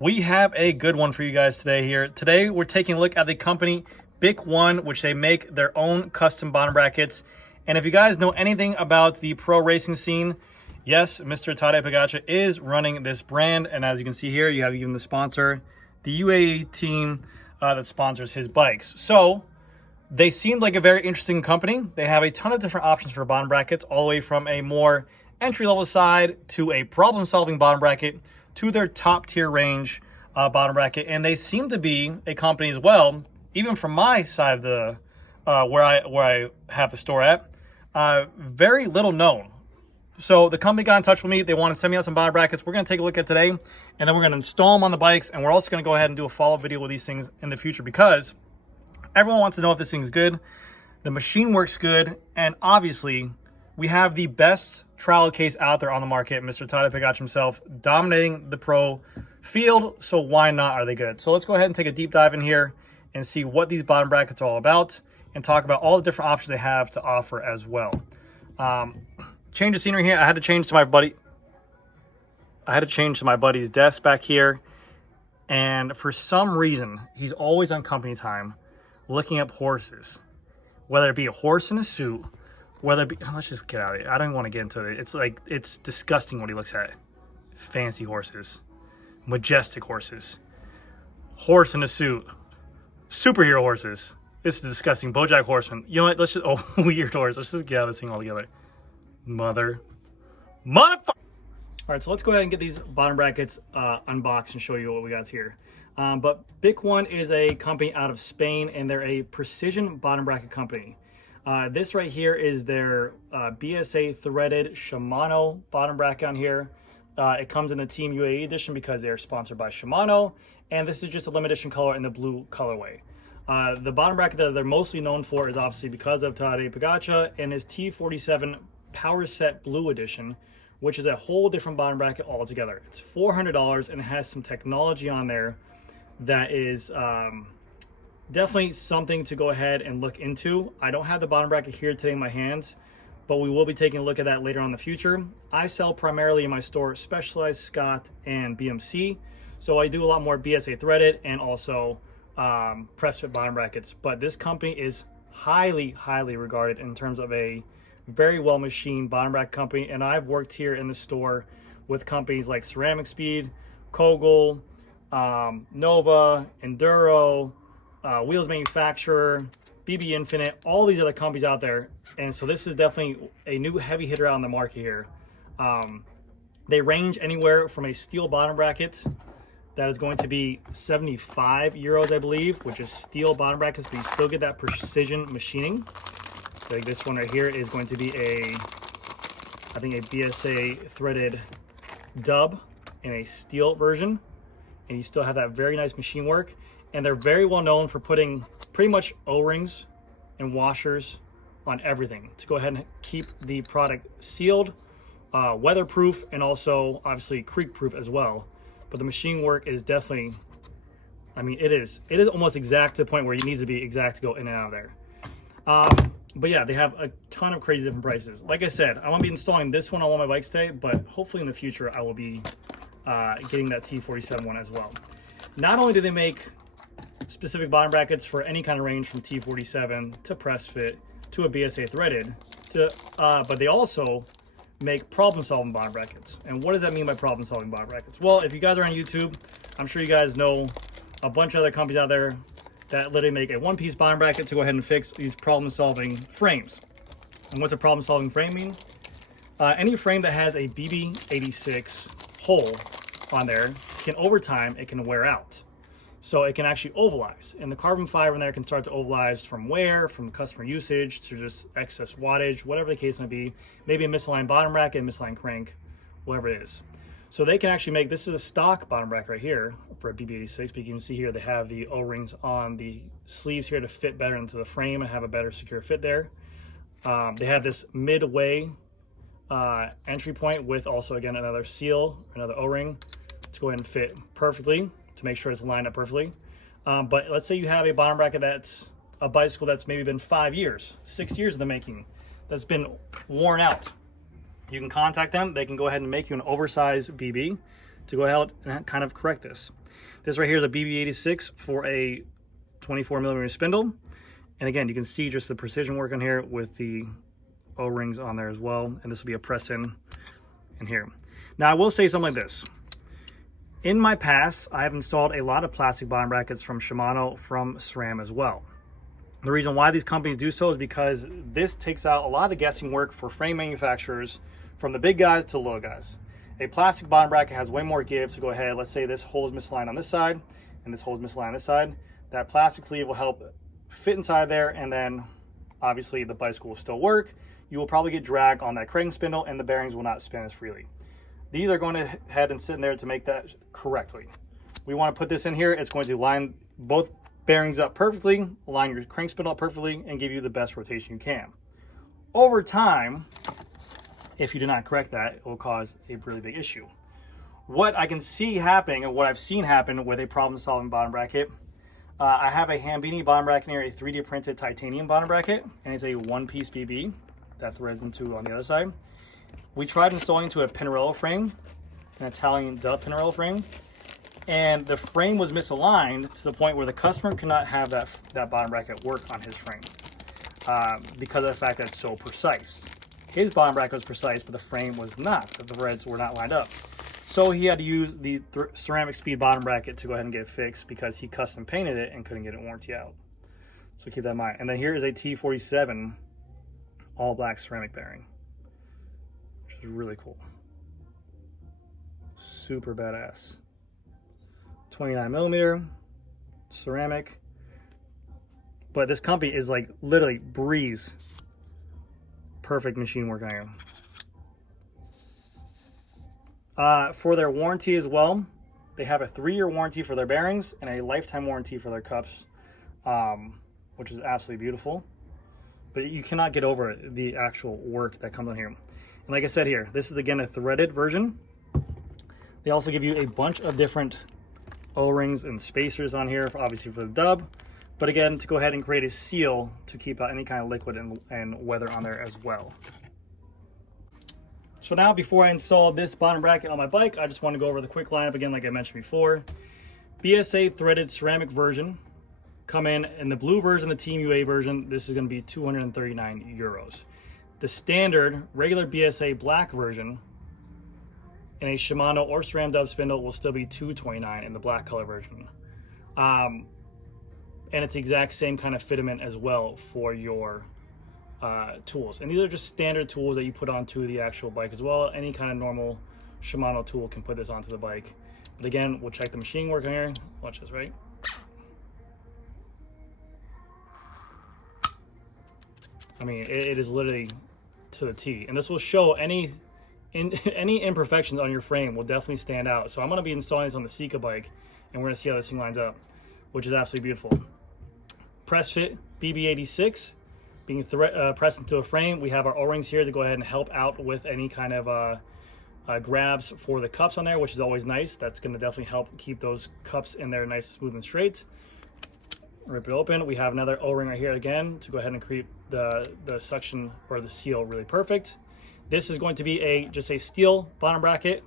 We have a good one for you guys today here. Today, we're taking a look at the company Bikone, which they make their own custom bottom brackets. And if you guys know anything about the pro racing scene, yes, Mr. Tadej Pogacar is running this brand. And as you can see here, you have even the sponsor, the UAE team that sponsors his bikes. So they seemed like a very interesting company. They have a ton of different options for bottom brackets, all the way from a more entry-level side to a problem-solving bottom bracket to their top-tier range bottom bracket. And they seem to be a company as well, even from my side of the where I have the store at, very little known. So the company got in touch with me. They want to send me out some bottom brackets. We're going to take a look at today, and then we're going to install them on the bikes. And we're also going to go ahead and do a follow-up video with these things in the future, because everyone wants to know if this thing's good. The machine works good, and obviously we have the best trial case out there on the market, Mr. Tadej Pogacar himself, dominating the pro field. So why not are they good? So let's go ahead and take a deep dive in here and see what these bottom brackets are all about, and talk about all the different options they have to offer as well. Change of scenery here. I had to change to my buddy's desk back here, and for some reason he's always on company time looking up horses, whether it be a horse in a suit, whether it be, let's just get out of it. I don't want to get into it. It's like, it's disgusting what he looks at. Fancy horses, majestic horses, horse in a suit, superhero horses. This is disgusting. BoJack Horseman. You know what? Let's just, weird horse. Let's just get out of this thing altogether. Motherfucker. All right, so let's go ahead and get these bottom brackets unboxed and show you what we got here. But Bikone is a company out of Spain, and they're a precision bottom bracket company. This right here is their BSA threaded Shimano bottom bracket on here. It comes in the Team UAE edition because they're sponsored by Shimano, and this is just a limited edition color in the blue colorway. The bottom bracket that they're mostly known for is obviously because of Tadej Pogacar and his T47 Power Set Blue Edition, which is a whole different bottom bracket altogether. It's $400, and it has some technology on there that is definitely something to go ahead and look into. I don't have the bottom bracket here today in my hands, but we will be taking a look at that later on in the future. I sell primarily in my store Specialized, Scott, and BMC, so I do a lot more BSA threaded and also press fit bottom brackets. But this company is highly regarded in terms of a very well machined bottom bracket company, and I've worked here in the store with companies like Ceramic Speed, Kogel, Nova, Enduro, Wheels Manufacturer, BB Infinite, all these other companies out there. And so this is definitely a new heavy hitter out on the market here. They range anywhere from a steel bottom bracket that is going to be 75 euros, I believe, which is steel bottom brackets, but you still get that precision machining. So like this one right here is going to be I think a BSA threaded dub in a steel version, and you still have that very nice machine work. And they're very well known for putting pretty much O-rings and washers on everything to go ahead and keep the product sealed, weatherproof, and also obviously creak proof as well. But the machine work is definitely, I mean, it is almost exact to the point where it needs to be exact to go in and out of there. But yeah, they have a ton of crazy different prices. Like I said, I won't be installing this one on all my bikes today, but hopefully in the future I will be getting that T47 one as well. Not only do they make specific bottom brackets for any kind of range from T47 to press fit to a BSA threaded, but they also make problem solving bottom brackets. And what does that mean by problem solving bottom brackets? Well, if you guys are on YouTube, I'm sure you guys know a bunch of other companies out there that literally make a one-piece bottom bracket to go ahead and fix these problem-solving frames. And what's a problem-solving frame mean? Any frame that has a BB86 hole on there can, over time, it can wear out. So it can actually ovalize. And the carbon fiber in there can start to ovalize from wear, from customer usage, to just excess wattage, whatever the case may be. Maybe a misaligned bottom bracket, misaligned crank, whatever it is. So they can actually make, this is a stock bottom bracket right here for a BB86, but you can see here they have the O-rings on the sleeves here to fit better into the frame and have a better secure fit there. They have this midway entry point with also, again, another seal, another O-ring to go ahead and fit perfectly to make sure it's lined up perfectly. But let's say you have a bottom bracket that's a bicycle that's maybe been 5 years, 6 years in the making, that's been worn out. You can contact them. They can go ahead and make you an oversized BB to go ahead and kind of correct this. This right here is a BB86 for a 24mm spindle. And again, you can see just the precision work on here with the O-rings on there as well. And this will be a press in here. Now I will say something like this. In my past, I have installed a lot of plastic bottom brackets from Shimano, from SRAM as well. The reason why these companies do so is because this takes out a lot of the guessing work for frame manufacturers, from the big guys to little guys. A plastic bottom bracket has way more give to go ahead. Let's say this hole is misaligned on this side and this hole is misaligned on this side. That plastic sleeve will help fit inside there, and then obviously the bicycle will still work. You will probably get drag on that crank spindle and the bearings will not spin as freely. These are going to head and sit in there to make that correctly. We want to put this in here. It's going to line both bearings up perfectly, align your crank spindle up perfectly, and give you the best rotation you can. Over time, if you do not correct that, it will cause a really big issue. What I can see happening, and what I've seen happen with a problem-solving bottom bracket, I have a Hambini bottom bracket here, a 3D printed titanium bottom bracket, and it's a one-piece BB that threads into on the other side. We tried installing into a Pinarello frame, an Italian dub Pinarello frame, and the frame was misaligned to the point where the customer could not have that bottom bracket work on his frame because of the fact that it's so precise. His bottom bracket was precise, but the frame was not. The threads were not lined up. So he had to use the ceramic speed bottom bracket to go ahead and get it fixed because he custom painted it and couldn't get it warranty out. So keep that in mind. And then here is a T47 all black ceramic bearing, which is really cool. Super badass. 29mm ceramic. But this company is like literally breeze. Perfect machine work on here. For their warranty as well, they have a 3-year warranty for their bearings and a lifetime warranty for their cups, which is absolutely beautiful. But you cannot get over the actual work that comes on here. And like I said here, this is again a threaded version. They also give you a bunch of different O-rings and spacers on here, obviously for the dub. But again, to go ahead and create a seal to keep out any kind of liquid and weather on there as well. So now, before I install this bottom bracket on my bike, I just want to go over the quick lineup again, like I mentioned before. BSA threaded ceramic version. Come in the blue version, the Team UA version, this is going to be 239 euros. The standard regular BSA black version in a Shimano or SRAM dub spindle will still be 229 in the black color version. And it's the exact same kind of fitment as well for your tools. And these are just standard tools that you put onto the actual bike as well. Any kind of normal Shimano tool can put this onto the bike. But again, we'll check the machine work on here. Watch this, right? I mean, it is literally to the T. And this will show any imperfections on your frame will definitely stand out. So I'm going to be installing this on the Sika bike, and we're going to see how this thing lines up, which is absolutely beautiful. Press fit BB86 being pressed into a frame. We have our O-rings here to go ahead and help out with any kind of grabs for the cups on there, which is always nice. That's going to definitely help keep those cups in there nice, smooth, and straight. Rip it open. We have another O-ring right here again to go ahead and create the suction or the seal really perfect. This is going to be just a steel bottom bracket,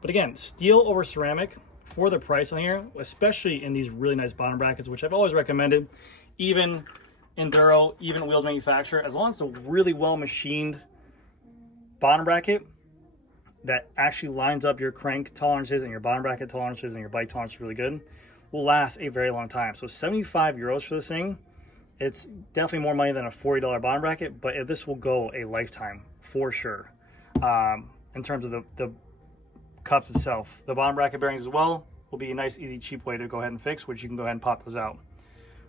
but again, steel over ceramic for the price on here, especially in these really nice bottom brackets, which I've always recommended. Even Enduro, even wheels manufacturer, as long as it's a really well machined bottom bracket that actually lines up your crank tolerances and your bottom bracket tolerances and your bike tolerance really good, will last a very long time. So 75 euros for this thing, it's definitely more money than a $40 bottom bracket, but this will go a lifetime for sure. In terms of the cups itself, the bottom bracket bearings as well will be a nice, easy, cheap way to go ahead and fix, which you can go ahead and pop those out.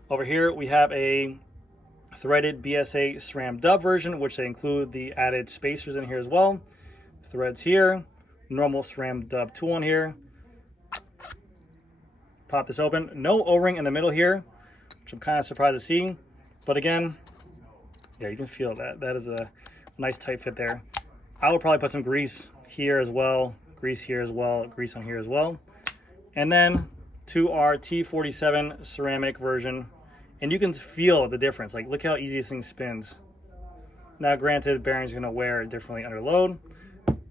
Over here, we have a threaded BSA SRAM dub version, which they include the added spacers in here as well. Threads here, normal SRAM dub tool in here. Pop this open. No O-ring in the middle here, which I'm kind of surprised to see. But again, yeah, you can feel that. That is a nice tight fit there. I will probably put some grease here as well, grease here as well, grease on here as well. And then to our T47 ceramic version. And you can feel the difference. Like, look how easy this thing spins. Now, granted, bearings are going to wear differently under load,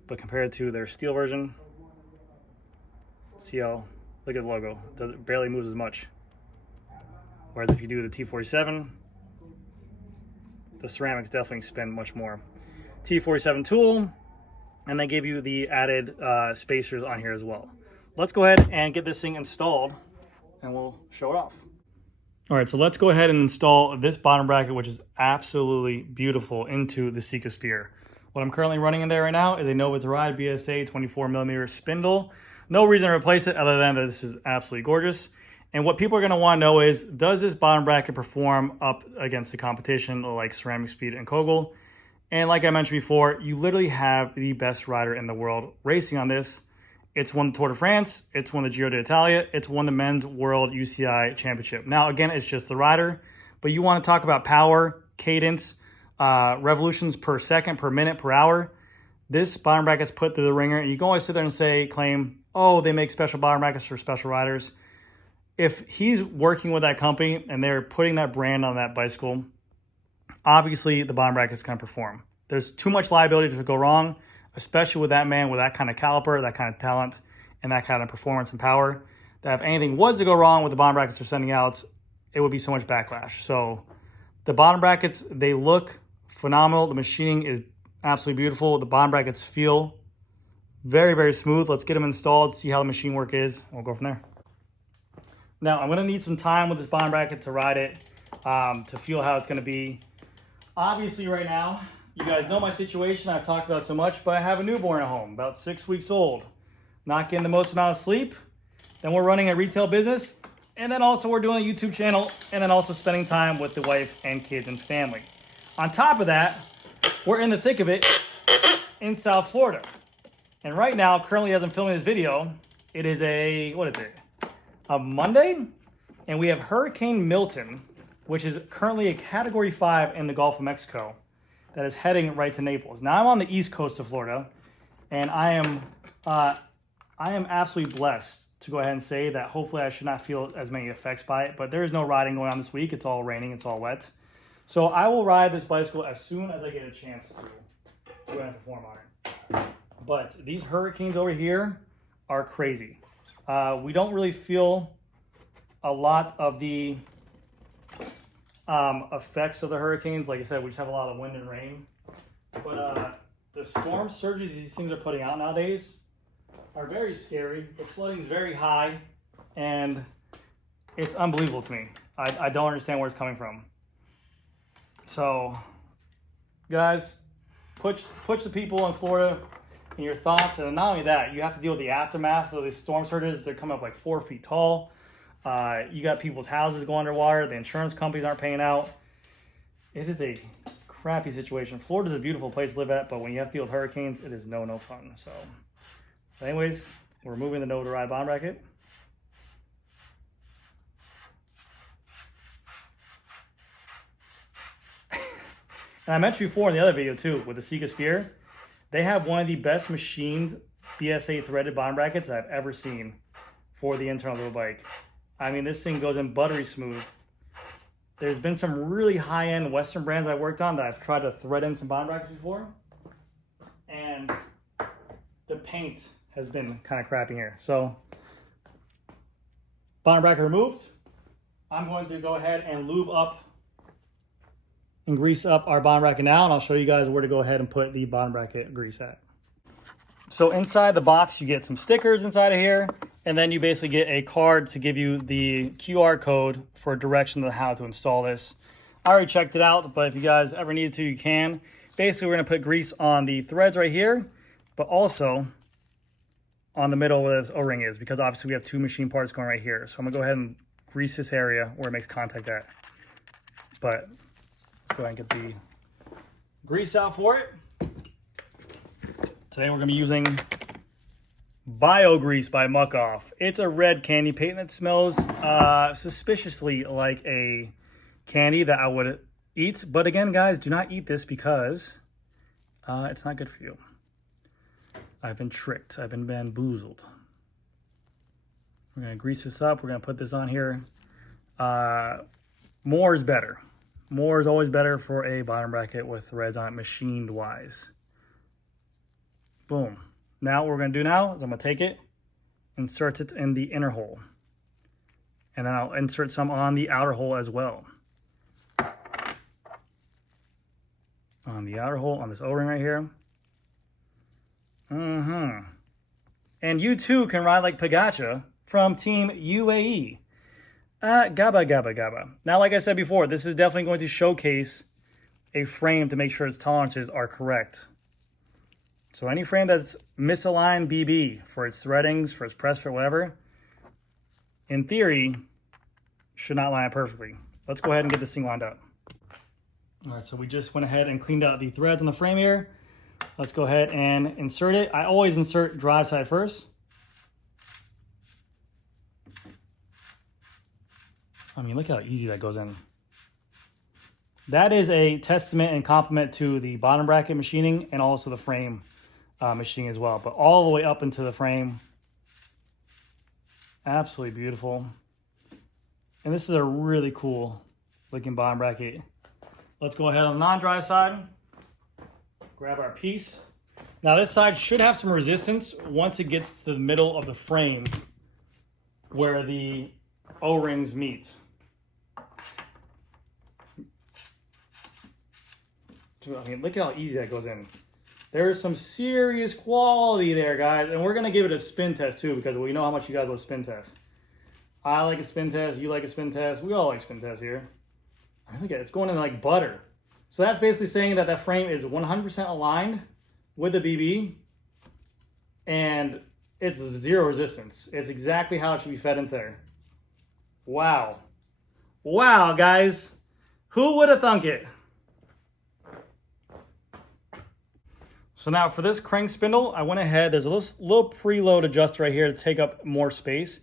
but compared to their steel version, See how, look at the logo, it barely moves as much. Whereas if you do the T47, the ceramics definitely spin much more. T47 tool, and they give you the added spacers on here as well. Let's go ahead and get this thing installed and we'll show it off. All right, so let's go ahead and install this bottom bracket, which is absolutely beautiful, into the Sphere. What I'm currently running in there right now is a Nova to Ride BSA 24mm spindle. No reason to replace it other than that this is absolutely gorgeous. And what people are gonna wanna know is, does this bottom bracket perform up against the competition like Ceramic Speed and Kogel? And like I mentioned before, you literally have the best rider in the world racing on this. It's won the Tour de France, it's won the Giro d'Italia, it's won the Men's World UCI Championship. Now, again, it's just the rider, but you want to talk about power, cadence, revolutions per second, per minute, per hour. This bottom bracket's put through the ringer, and you can always sit there and claim, oh, they make special bottom brackets for special riders. If he's working with that company and they're putting that brand on that bicycle, obviously the bottom bracket's going to perform. There's too much liability to go wrong, especially with that man with that kind of caliper, that kind of talent, and that kind of performance and power, that if anything was to go wrong with the bottom brackets they're sending out, it would be so much backlash. So the bottom brackets, they look phenomenal. The machining is absolutely beautiful. The bottom brackets feel very, very smooth. Let's get them installed, see how the machine work is, and we'll go from there. Now, I'm going to need some time with this bottom bracket to ride it, to feel how it's going to be. Obviously, right now, you guys know my situation. I've talked about it so much, but I have a newborn at home, about 6 weeks old. Not getting the most amount of sleep. Then we're running a retail business. And then also we're doing a YouTube channel. And then also spending time with the wife and kids and family. On top of that, we're in the thick of it in South Florida. And right now, currently as I'm filming this video, it is a Monday? And we have Hurricane Milton, which is currently a Category 5 in the Gulf of Mexico, that is heading right to Naples. Now I'm on the east coast of Florida, and I am absolutely blessed to go ahead and say that hopefully I should not feel as many effects by it, but there is no riding going on this week. It's all raining, it's all wet. So I will ride this bicycle as soon as I get a chance to go ahead and perform on it. But these hurricanes over here are crazy. We don't really feel a lot of the effects of the hurricanes. Like I said, we just have a lot of wind and rain. But the storm surges these things are putting out nowadays are very scary. The flooding is very high, and it's unbelievable to me. I don't understand where it's coming from. So, guys, push the people in Florida in your thoughts. And not only that, you have to deal with the aftermath of these storm surges. They're coming up like 4 feet tall. You got people's houses go underwater. The insurance companies aren't paying out. It is a crappy situation. Florida's a beautiful place to live at, but when you have to deal with hurricanes, it is no fun. So, anyways, we're moving the Nova to Ride bottom bracket. And I mentioned before in the other video too, with the Sphere, they have one of the best machined BSA threaded bottom brackets I've ever seen for the internal of the bike. I mean, this thing goes in buttery smooth. There's been some really high-end Western brands I've worked on that I've tried to thread in some bottom brackets before, and the paint has been kind of crappy here. So, bottom bracket removed. I'm going to go ahead and lube up and grease up our bottom bracket now, and I'll show you guys where to go ahead and put the bottom bracket grease at. So inside the box, you get some stickers inside of here, and then you basically get a card to give you the QR code for directions on how to install this. I already checked it out, but if you guys ever need to, you can. Basically, we're gonna put grease on the threads right here, but also on the middle where this O-ring is, because obviously we have two machine parts going right here. So I'm gonna go ahead and grease this area where it makes contact at. But let's go ahead and get the grease out for it. Today we're going to be using Bio Grease by Muck Off. It's a red candy paint that smells suspiciously like a candy that I would eat. But again, guys, do not eat this because it's not good for you. I've been tricked. I've been bamboozled. We're going to grease this up. We're going to put this on here. More is better. More is always better for a bottom bracket with threads on it, machined wise. Boom. Now what we're going to do now is I'm going to take it insert it in the inner hole. And then I'll insert some on the outer hole as well. On the outer hole, on this O-ring right here. And you too can ride like Pagacha from Team UAE. Gabba, gabba, gabba. Now, like I said before, this is definitely going to showcase a frame to make sure its tolerances are correct. So any frame that's misaligned BB for its threadings, for its press fit, whatever, in theory, should not line up perfectly. Let's go ahead and get this thing lined up. All right, so we just went ahead and cleaned out the threads on the frame here. Let's go ahead and insert it. I always insert drive side first. I mean, look how easy that goes in. That is a testament and compliment to the bottom bracket machining and also the frame machining as well. But all the way up into the frame. Absolutely beautiful. And this is a really cool looking bottom bracket. Let's go ahead on the non-drive side. Grab our piece. Now this side should have some resistance once it gets to the middle of the frame where the O-rings meet. I mean, look how easy that goes in. There's some serious quality there, guys. And we're going to give it a spin test too, because we know how much you guys love spin tests. I like a spin test. You like a spin test. We all like spin tests here. I mean, look at it. It's going in like butter. So that's basically saying that that frame is 100% aligned with the BB. And it's zero resistance. It's exactly how it should be fed into there. Wow. Wow, guys. Who would have thunk it? So now for this crank spindle, I went ahead, there's a little preload adjuster right here to take up more space.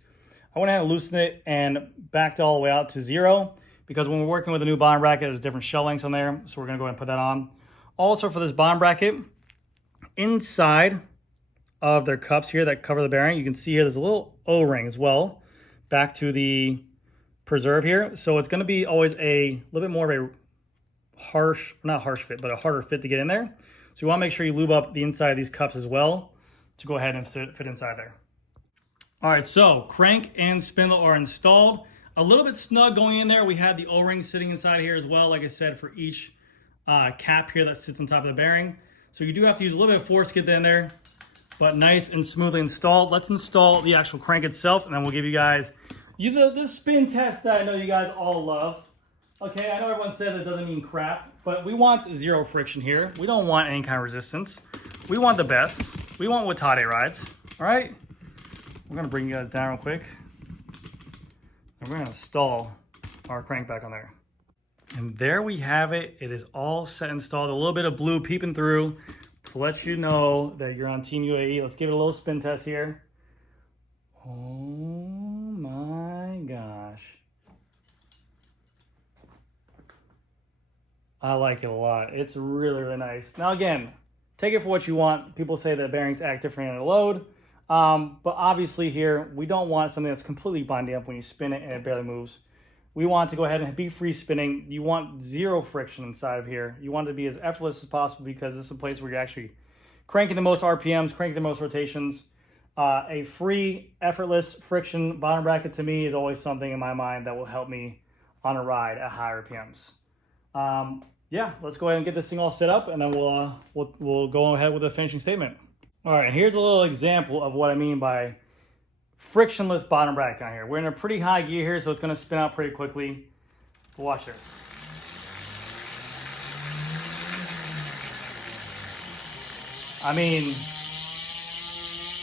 I went ahead and loosened it and backed it all the way out to 0 because when we're working with a new bottom bracket, there's different shell lengths on there. So we're gonna go ahead and put that on. Also for this bottom bracket, inside of their cups here that cover the bearing, you can see here there's a little O-ring as well, back to the preserve here. So it's gonna be always a little bit more of a harsh, not harsh fit, but a harder fit to get in there. So you want to make sure you lube up the inside of these cups as well to go ahead and fit inside there. All right, so crank and spindle are installed. A little bit snug going in there. We had the O-ring sitting inside here as well, like I said, for each cap here that sits on top of the bearing. So you do have to use a little bit of force to get that in there, but nice and smoothly installed. Let's install the actual crank itself, and then we'll give you guys the spin test that I know you guys all love. Okay, I know everyone said that doesn't mean crap, but we want zero friction here. We don't want any kind of resistance. We want the best. We want what Tade rides, all right? We're gonna bring you guys down real quick. And we're gonna install our crank back on there. And there we have it. It is all set and installed. A little bit of blue peeping through to let you know that you're on Team UAE. Let's give it a little spin test here. Oh my gosh. I like it a lot. It's really, really nice. Now again, take it for what you want. People say that bearings act differently under load. But obviously here, we don't want something that's completely binding up when you spin it and it barely moves. We want to go ahead and be free spinning. You want zero friction inside of here. You want it to be as effortless as possible because this is a place where you're actually cranking the most RPMs, cranking the most rotations. A free, effortless friction bottom bracket to me is always something in my mind that will help me on a ride at higher RPMs. Yeah, let's go ahead and get this thing all set up and then we'll go ahead with the finishing statement. All right, here's a little example of what I mean by frictionless bottom bracket on here. We're in a pretty high gear here, so it's gonna spin out pretty quickly. Watch this. I mean,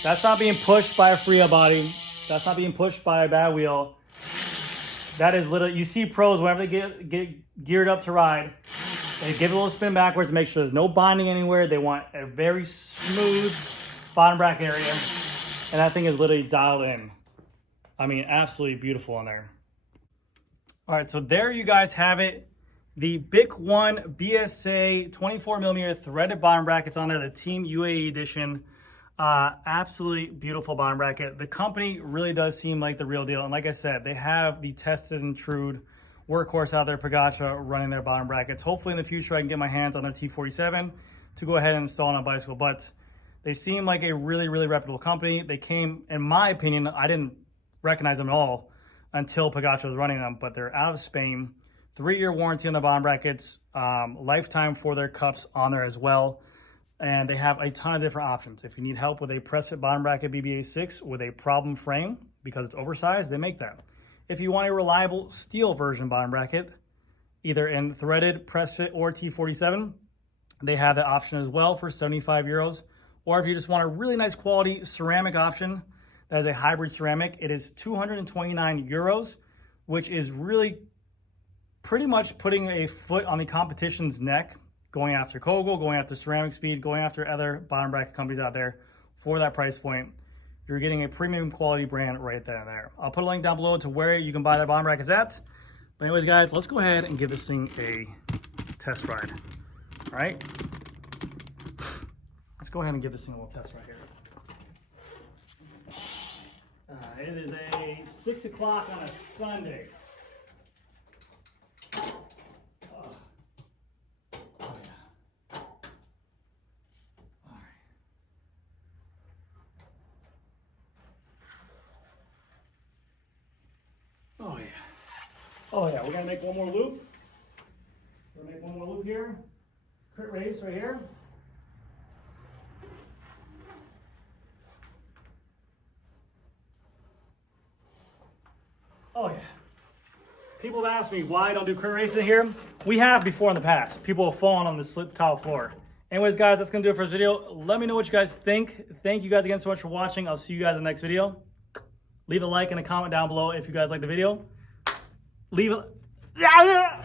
that's not being pushed by a free body. That's not being pushed by a bad wheel. That is literally, you see pros, whenever they get geared up to ride, they give it a little spin backwards to make sure there's no binding anywhere. They want a very smooth bottom bracket area. And that thing is literally dialed in. I mean, absolutely beautiful on there. All right, so there you guys have it. The Bikone BSA 24mm threaded bottom brackets on there, the Team UAE edition. Absolutely beautiful bottom bracket. The company really does seem like the real deal. And like I said, they have the tested and true workhorse out there, Pagacha, running their bottom brackets. Hopefully in the future I can get my hands on their T47 to go ahead and install on a bicycle. But They seem like a really, really reputable company. They came, in my opinion, I didn't recognize them at all until Pagacho was running them, but they're out of Spain. 3-year warranty on the bottom brackets, lifetime for their cups on there as well. And they have a ton of different options. If you need help with a press fit bottom bracket BBA6 with a problem frame, because it's oversized, they make that. If you want a reliable steel version bottom bracket, either in threaded, press fit, or T47, they have that option as well for 75 euros. Or if you just want a really nice quality ceramic option, that is a hybrid ceramic, it is 229 euros, which is really pretty much putting a foot on the competition's neck, going after Kogel, going after Ceramic Speed, going after other bottom bracket companies out there for that price point. You're getting a premium quality brand right there and there. I'll put a link down below to where you can buy their bottom brackets at. But anyways, guys, let's go ahead and give this thing a test ride. All right? Let's go ahead and give this thing a little test right here. It is a 6 o'clock on a Sunday. Oh yeah. Oh yeah, we're gonna make one more loop. We're gonna make one more loop here. Crit race right here. Oh yeah. People have asked me why I don't do crit racing here. We have before in the past. People have fallen on the slip tile floor. Anyways, guys, that's gonna do it for this video. Let me know what you guys think. Thank you guys again so much for watching. I'll see you guys in the next video. Leave a like and a comment down below if you guys like the video. Leave a... Yeah.